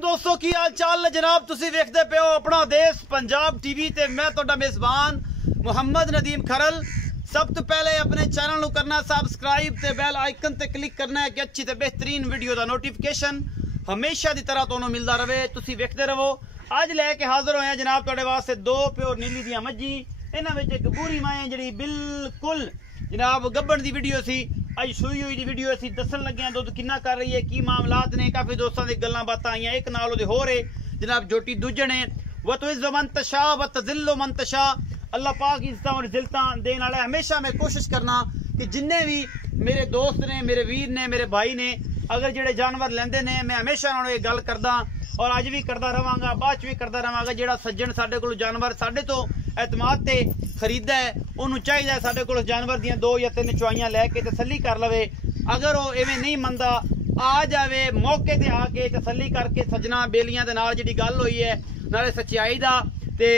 दोस्तों की हाल चाल है जनाब। तुसी वेखदे पे हो अपना देश पंजाब टीवी ते मैं तुहाडा मेज़बान मुहम्मद नदीम खरल। सब तो पहले अपने चैनल को करना सबसक्राइब ते बैल आइकन ते क्लिक करना है कि अच्छी ते बेहतरीन वीडियो का नोटिफिकेशन हमेशा की तरह तुहानू मिलता रहे। तुसी वेखदे रहो। अज लैके हाजिर होए जनाब तुहाडे वास्ते दो प्योर नीली दियां मज्जी, इन्हां विच एक बूरी मां जिहड़ी बिल्कुल जनाब गब्बन दी वीडियो सी। अज सूई हुई दी वीडियो असीं दसन लगे हैं दुध किन्ना कर रही है, की मामलात ने। काफ़ी दोस्तों दी गल्लां बातां आईयां, एक नाल ओहदे होर जनाब जोटी दूजे ने। व तुइज़्ज़ु मन तशा व तुज़िल्लु मन तशा। अल्लाह पाक इज्जतां और जिल्लतां देने वाला। हमेशा मैं कोशिश करना कि जिन्ने भी मेरे दोस्त ने, मेरे वीर ने, मेरे भाई ने अगर जेडे जानवर लेंदे ने, मैं हमेशा उन्होंने ये गल करदा और अज भी करदा रहांगा, बाद भी करदा रहांगा। जेड़ा सज्जन साडे कोल जानवर साडे तो एतमाद ते खरीदा है, उन्होंने चाहिए साडे कोल जानवर दियां 2 या 3 चुआइयां लैके तसल्ली कर लवे। अगर वो इवें नहीं मनदा आ जावे मौके ते आके तसल्ली करके सज्जना बेलियां दे नाल जिहड़ी गल होई है नाले सच्चाई दा ते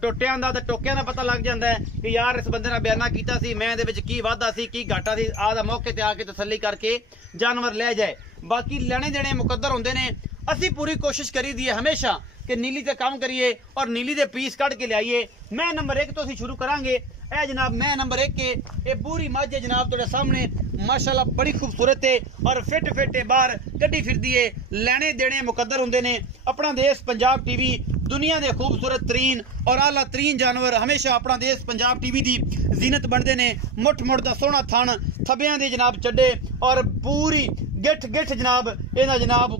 टोटियां दा ते टोकियां दा पता लग जाता है कि यार इस बंदे ने बयाना कीता सी, मैं दे विच की वाधा सी की घाटा सी। आ मौके ते आके तसल्ली करके जानवर ले जाए। बाकी लेने देने मुकद्दर होंदे ने। असी पूरी कोशिश करी दी है हमेशा कि नीली ते काम करिए और नीली दे पीस कट के लियाइए। मैं नंबर 1 तो असी शुरू करांगे। ए जनाब मैं नंबर 1 के ये पूरी मझ है जनाब तुहाडे सामने, माशाल्लाह बड़ी खूबसूरत है और फिट फिट बाहर कड्डी फिरदी है। लेने देने मुकद्दर होंदे ने। अपना देश पंजाब टीवी दुनिया के खूबसूरत तरीन और आला तरीन जानवर हमेशा अपना देश पंजाब टीवी की जीनत बनते ने। मुठ मुठ का सोहना थन, थब्बियां दे जनाब चड्डे और पूरी गिठ गिठ जनाब इहदा जनाब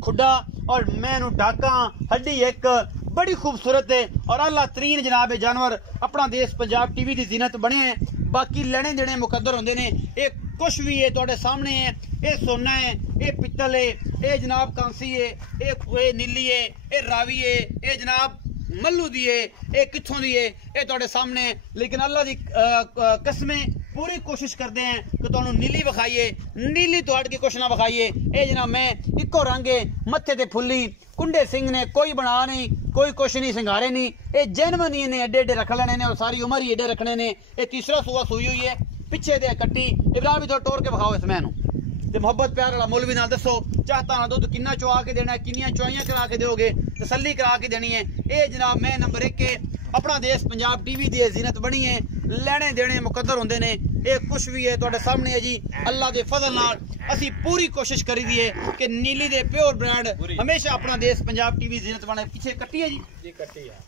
खुड्डा और मैनू डाका हड्डी एक बड़ी खूबसूरत है और आला तरीन जनाब जानवर अपना देश पंजाब टीवी की जीनत बने हैं। बाकी लेने देने मुकद्दर होंदे ने। एक कुछ भी है तुहाडे सामने है, ये सोना है, ये पित्तल है, ये जनाब कांसी है, ये नीली है, ये रावी है, ये जनाब मल्लू दी है, ये कित्थों दी है, ये तुहाडे सामने। लेकिन अल्लाह दी कसमें पूरी कोशिश करते हैं कि तुहानू नीली विखाइए, नीली तो हट के कुछ ना विखाइए। ये जनाब मैं इको रंग है, मत्थे ते फुल्ली, कुंडे सिंह ने, कोई बना नहीं, कोई कुछ नहीं, सिंगारे नहीं। ये जैनवन ही ने एडे एडे रख लेने ने और सारी उम्र ही एडे रखने ने। ये तीसरा सूआ सूई हुई है, पिछे दे कट्टी। इब्राहिम भी थोड़ा टोर के विखाओ इस मैनू ते मोहब्बत प्यार वाला मुल भी ना दसो। चाहता ना दुध किन्ना चुआ के देना है, किन्नियां चुआइयां करा के दोगे, तसल्ली करा के देनी है। ये जनाब मैं नंबर 1 के अपना देश पंजाब टीवी की जीनत बनी है। लेने देने मुकद्दर होंदे ने। ये कुछ भी है तुहाडे सामने है जी। अल्लाह के फजल नाल असी पूरी कोशिश करी दी है कि नीली दे प्योर ब्रांड हमेशा अपना देश पंजाब टीवी जीनत बने। पीछे कट्टी है जी कट्टी है।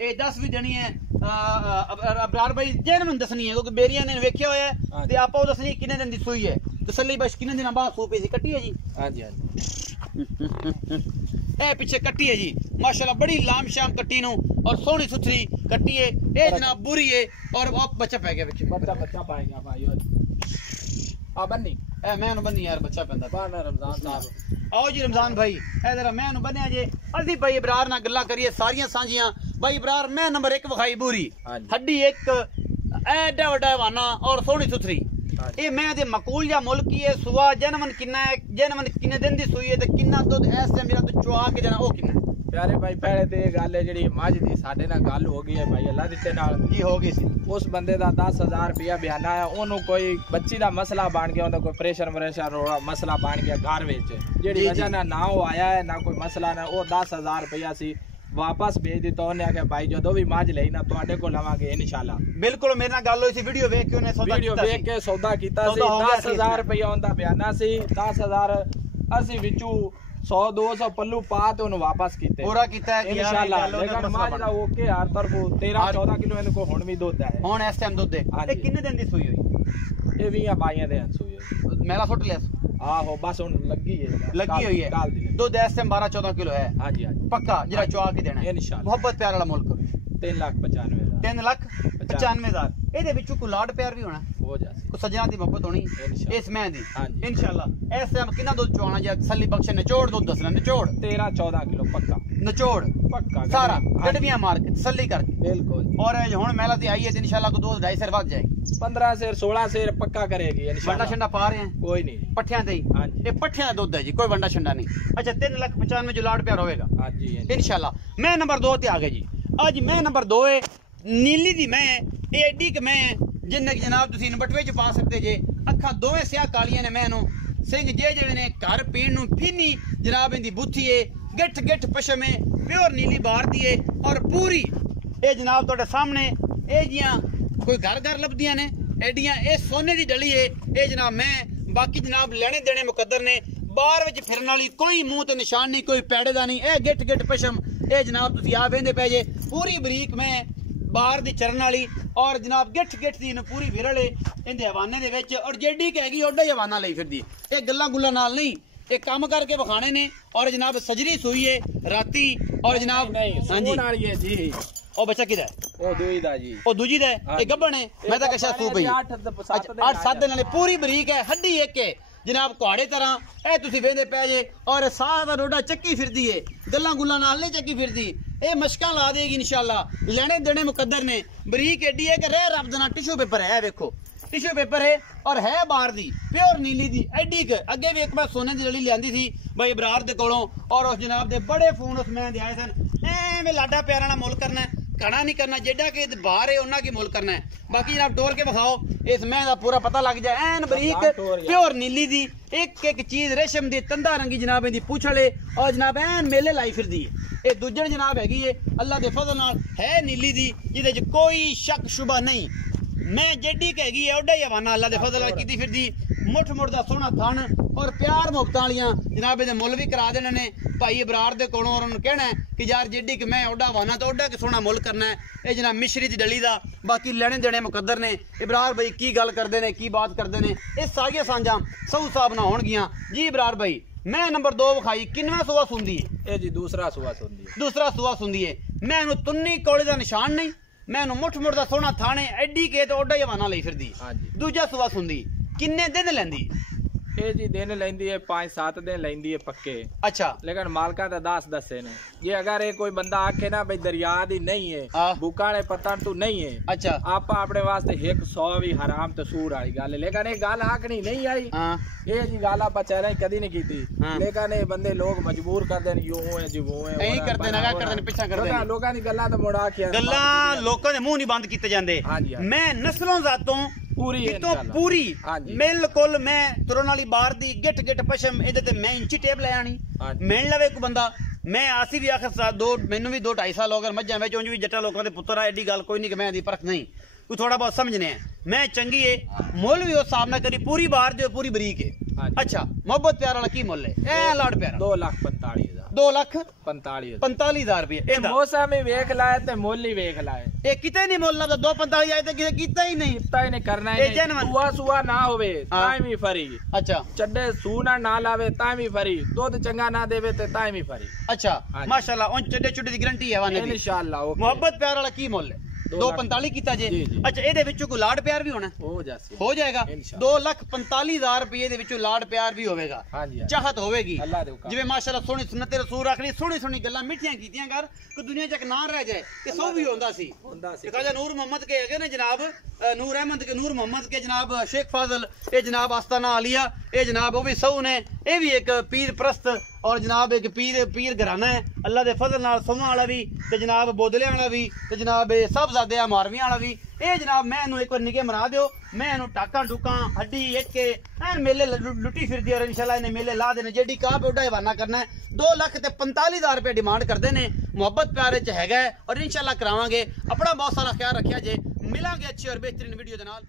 ये 10 भी देनी है अबरार भाई जैन दसनी है क्योंकि बेरिया ने वेख्या होया है ते आपा दसनी किन्ने दिन दी सूई है। तसल्ली बस किन्ने दिन बाद सू पी सी कट्टी है जी। हां जी हां जी। ए पीछे कट्टी है जी माशाल्लाह बड़ी लाम शाम कट्टी नु और सोहनी सुथरी कट्टी है। ए जनाब बुरी है और बच्चा पै गया बच्चे बच्चा पा गया भाई। आ बन्नी ए मैं नु बन्नी यार बच्चा पैंदा बाना रमजान साहब। आओ जी रमजान भाई ए जरा मैं नु बन्या जे असी भाई इब्रार ना गल्ला करिए सारियां सांझियां। भाई इब्रार मैं नंबर 1 विखाई बुरी हड्डी एक एडा वड्डा वाना और सोहनी सुथरी। ये मैं दे मकूल या मुल्क की है। सुआ जनमन किन्ना है, जनमन किन्ने दिन दी सूई है ते किन्ना दुध इस टाइम मेरा तो चुआ के देना ओ किन्ना प्यारे भाई। पहले ते गल है जेडी मझ दी साडे नाल गल हो गई है भाई अल्लाह दिते नाल की हो गई सी। उस बंदे दा 10,000 रुपया बयाना है, ओनू कोई बच्ची दा मसला बन गया, ओंदा कोई प्रेशर रोड़ा मसला बन गया घर विच जेडी वजह ना हो आया है ना कोई मसला ना। ओ 10,000 रुपया सी वापस भेज दिता। उन्हें आख्या भाई जो भी मझ लई ना तुहाडे को लवांगे इंशाल्लाह। बिल्कुल मेरे नाल गल होई सी, वीडियो वेख के उन्हें सौदा कीता सी। 10,000 रुपया उनदा बयाना सी। 10,000 असी विचू 100-200 पल्लू पा ते उन्हें वापस कीते पूरा कीता है इंशाल्लाह। लेकिन मझ दा ओके हर तरफ 13-14 किलो इनको को हुण भी दुध है। हुण इस टाइम दुध है। ये किन्ने दिन दी सूई हुई? ये 20-22 दिन सूई है। मेला सुट लिया आहो बस हुण लगी हुई है। दुध इस टाइम 12-14 किलो है। हां जी हां जी पक्का जरा चुआ के देना है इंशाल्लाह। मोहब्बत प्यार वाला मुल्क 3,95,000 3,95,000 ਇਹਦੇ ਵਿੱਚੋਂ ਕੋਈ ਲਾਡ ਪਿਆਰ ਵੀ ਹੋਣਾ ਹੋ ਜਾਸੀ, ਕੋਈ ਸੱਜਣਾ ਦੀ ਮੁਹੱਬਤ ਹੋਣੀ ਇਸ ਮੈਂ ਦੀ इंशाल्लाह। ਇਸ ਟਾਈਮ ਕਿੰਨਾ ਦੁੱਧ ਚਵਾਣਾ ਜਾਂ ਤਸੱਲੀ ਬਖਸ਼ ਨਿਚੋੜ ਦੁੱਧ ਦੱਸਣਾ ਨਿਚੋੜ 13-14 ਕਿਲੋ ਪੱਕਾ ਨਿਚੋੜ ਪੱਕਾ ਸਾਰਾ ਡੜਵੀਆਂ ਮਾਰ ਕੇ ਤਸੱਲੀ ਕਰਕੇ ਬਿਲकुल। और ਹੁਣ ਮਹਿਲਾ ਤੇ ਆਈ ਹੈ ਤੇ इंशाल्लाह को 2-2.5 सेर ਵੱਧ जाएगी 15 सेर 16 सेर पक्का करेगी इंशाल्लाह। वंडा छंडा पा रहे हैं कोई नहीं पट्ठियां ते ही। ये पट्ठियां का दुध है जी, कोई वंडा छंडा नहीं। अच्छा 3,95,000 जो लाड प्यार होगा हां जी इंशाल्लाह। मैं नंबर 2 ते आ गए जी। आज मैं नंबर 2 है नीली दी मैं एडी क मैं जिन्ने जनाब तुसीं बटवे च पा सकते जे। अखा दोवें स्याह कालियां ने मैनू सिंह जे जेड़े ने घर पीण नूं फिनी जनाब इंदी बुथी है गिठ गिठ पशम है, प्योर नीली बार दी है और पूरी ये जनाब तुहाडे सामने ये जियां कोई घर घर लभदियां ने एडियां ये सोने दी डली है। ये जनाब मैं बाकी जनाब लेने देने मुकद्दर ने, बार विच फिरन वाली कोई मुंह ते निशान नहीं, कोई पैड़े दा नहीं। ये गिठ गिठ पशम ये जनाब तुसीं आ वेंदे पै जे पूरी बरीक मैं बार दी चरण वाली और जनाब गिठ गिठ दी पूरी विरल है इहदे हवाने दे विच और जेडी कहेगी ओडा ही हवाना लई फिरदी। ये गल्लां गुल्लां नाल नहीं, ये काम करके विखाने ने और जनाब सजरी सुई है राती और जनाब हां जी ओ बच्चा किदा है? ओ दूजी दा जी, ओ दूजी दा है। ये गब्बन है, मैं तो कशा सू पई 8-7 दिन पूरी बरीक है, हड्डी एक है जनाब कुहाड़े तरह। ए तुसीं वेंदे पै जे और साह दा रोडा चक्की फिरदी है, गल्लां गुल्लां नाल नहीं चक्की फिरदी। ये मशकां ला देगी इंशाअल्लाह। लेने देने मुकद्दर ने, बरीक एडी है कि रह रब दा टिशू पेपर है, वेखो टिशू पेपर है और है बार दी प्योर नीली दी एडी क। अगे भी एक बार सोने दी लड़ी लियांदी थी भाई इब्रार दे कोलों और उस जनाब दे बड़े फोन उस मैं दे आए सन। एवें लाडा प्यारा ना मुल करना है, घना नहीं करना, जेडा के बाहर है उन्ना की मुल करना है। बाकी जनाब टोर के बखाओ इस मैं दा पूरा पता लग जाए। एन बरीक प्योर नीली दी एक एक चीज रेशम दी तंदा रंगी जनाब दी पूछले और जनाब एन मेले लाई फिरदी है। ये दूजण जनाब हैगी है अल्लाह दे फजल नाल है नीली दी, जिदे च कोई शक शुबा नहीं। मैं जेडी कहेगी है ओडा ही हवाना अल्लाह दे फजल नाल कीती फिरदी। मुठ मुठ दा सोहना थन और प्यार मुहब्बत वालियां जनाब दे मुल भी करा देने ने भाई इब्रार दे कोलों और उन्होंने कहना है कि यार जेडी कि मैं ओडा हवाना तो ओडा कि सोहना मुल करना है। ये जनाब मिश्री दी डली दा बाकी लेने देने मुकद्दर ने। इब्रार भाई की गल करदे ने, की बात करदे ने, ये सारियां सांझां सऊ साहब ना होणगियां जी। इब्रार भाई मैं नंबर 2 विखाई किनवा सुआ सुंदी है? ए जी दूसरा सुआ सुंदी है। दूसरा सुआ सुंदी है। मैं इहनूं तुन्नी कोले दा निशान नहीं, मैं मुठ मुठ दा सोहना थाने एडी के तो ओडा ही हवाना लई फिरदी। दूजा सुआ सुंदी किन्ने दिन लैंदी? ए जी दिन लेंदी है 5-7 दिन लेंदी है पक्के। अच्छा लेकिन मालका दा 10 दसे ने। ये अगर ये कोई बंदा आखे ना भाई दरिया दी नहीं है बुकाले पतन तू नहीं है, अच्छा आप अपने वास्ते 100 भी हराम तो सूर वाली गल है। लेकिन ये गल आखनी नहीं आई, ये जी गल आप चेहरे कदी नहीं कीती। लेकिन ये बंदे लोग मजबूर कर देन यूं है जी वो है ऐ कर देना का कर देन पिछा कर देन। लोकां दी गल्लां तो मुड़ा के गल्लां लोकां दे मुंह नहीं बंद कीते जांदे। मैं नस्लों जातों पूरी तो पूरी बिल्कुल मैं तुरन वाली बार दी गिट गिट पशम इहदे ते मैं इंची टेप ले आनी मिल लवे को बंदा। मैं आसी भी आखिर दो मैनू भी 2-2.5 साल हो गए मज्जां विच उंज भी जट्टा लोकां दे पुत्तर आ। एडी गल कोई नहीं कि मैं दी परख नहीं, कोई थोड़ा बहुत समझने है। मैं चंगी है मुल भी उस हिसाब नाल करी पूरी बार जो पूरी बरीक है। अच्छा मोहब्बत प्यार वाला की मुल है? ए लाड प्यारा 2,45,000 2,45,000 रुपये। मौसम ही वेख लाए ते मुल ही वेख लाए। ये किते नहीं मुल लगदा 2,45,000 आए ते किसे कीता ही नहीं। कीता ही नहीं करना है। सुआ सुआ ना होवे ताई भी फरी। अच्छा चड्डे सूना ना लावे ताई भी फरी, दूध चंगा ना देवे ते ताई भी फरी। अच्छा माशाल्लाह उन चड्डे चुड्डे दी गारंटी है वाने दी इंशाल्लाह। मोहब्बत प्यार वाला की मुल है? 2,45,000 कीता जे। अच्छा एदे विचों कोई लाड प्यार भी होना हो जाएगा। 2,45,000 रुपये दे विचों लाड प्यार भी होवेगा, चाहत होवेगी जिवें माशाल्लाह सोहनी सुन्नत रसूल आखनी सोहनी सोहनी गल्लां मिठियां कीतियां कर कि दुनिया च एक नाम रह जाए कि सौ भी होंदा सी। खाजा नूर मोहम्मद के हैगे ने जनाब नूर अहमद के नूर मोहम्मद के जनाब शेख फाजल ये जनाब आस्ताना आलिया ये जनाब वो भी सऊ ने। ये भी एक पीर प्रस्त और जनाब एक पीर घराना है अल्लाह दे फजल नाल सोमा वाला भी ते जनाब बोदले वाला भी ते जनाब साहबजादे मारवियां वाला भी। ये जनाब मैं इहनूं एक बार निके मरा दिओ, मैं इहनूं टाकां टूकां हड्डी एक के एन मेले लुटी फिरदी और इंशाल्लाह इन्हें मेले ला देने। जेडी का ओडा हवाना करना है। 2,45,000 रुपये डिमांड करते ने। मुहब्बत प्यारे च हैगा और इंशाल्लाह करावांगे। अपना बहुत सारा ख्याल रखिया जे। मिलांगे अच्छी और बेहतरीन वीडियो दे नाल।